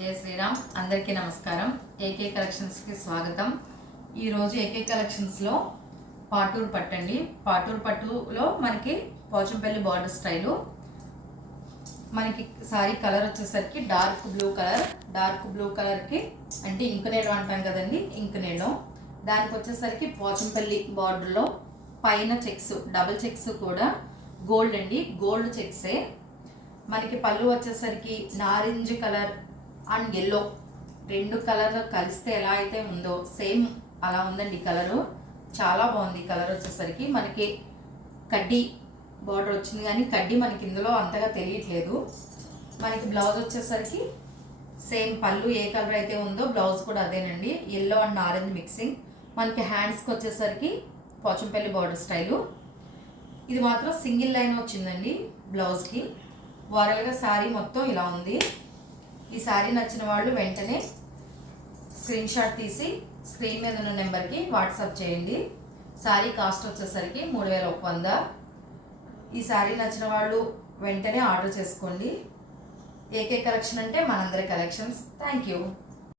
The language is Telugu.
జయ శ్రీరామ్. అందరికీ నమస్కారం. ఏకే కలెక్షన్స్కి స్వాగతం. ఈరోజు ఏకే కలెక్షన్స్లో పాటూరు పట్టు అండి. పాటూరు పట్టులో మనకి పోచంపల్లి బార్డర్ స్టైలు. మనకి సారీ కలర్ వచ్చేసరికి dark blue colour. Dark blue కలర్కి అంటే ఇంక నేడు అంటాం కదండి ఇంక నేడు. దానికి వచ్చేసరికి పోచంపల్లి బార్డర్లో పైన చెక్స్ డబుల్ చెక్స్ కూడా గోల్డ్ అండి. గోల్డ్ చెక్సే. మనకి పళ్ళు వచ్చేసరికి నారింజ్ కలర్ అండ్ ఎల్లో రెండు కలర్లు కలిస్తే ఎలా అయితే ఉందో సేమ్ అలా ఉందండి కలరు చాలా బాగుంది కలర్ వచ్చేసరికి. మనకి కడ్డీ బార్డర్ వచ్చింది కానీ కడ్డీ మనకి ఇందులో అంతగా తెలియట్లేదు. మనకి బ్లౌజ్ వచ్చేసరికి సేమ్ పళ్ళు ఏ కలర్ అయితే ఉందో బ్లౌజ్ కూడా అదేనండి. ఎల్లో అండ్ ఆరెంజ్ మిక్సింగ్ మనకి హ్యాండ్స్కి వచ్చేసరికి పోచంపల్లి బార్డర్ స్టైలు ఇది మాత్రం సింగిల్ లైన్ వచ్చిందండి బ్లౌజ్కి ఓవరాల్గా శారీ మొత్తం ఇలా ఉంది. ఈ శారీ నచ్చిన వాళ్ళు వెంటనే స్క్రీన్ షాట్ తీసి స్క్రీన్ మీద ఉన్న నెంబర్కి వాట్సాప్ చేయండి. శారీ కాస్ట్ వచ్చేసరికి మూడు వేల ఒక వంద. ఈ శారీ నచ్చిన వాళ్ళు వెంటనే ఆర్డర్ చేసుకోండి. ఏకే కలెక్షన్ అంటే మనందరి కలెక్షన్స్ థ్యాంక్ యూ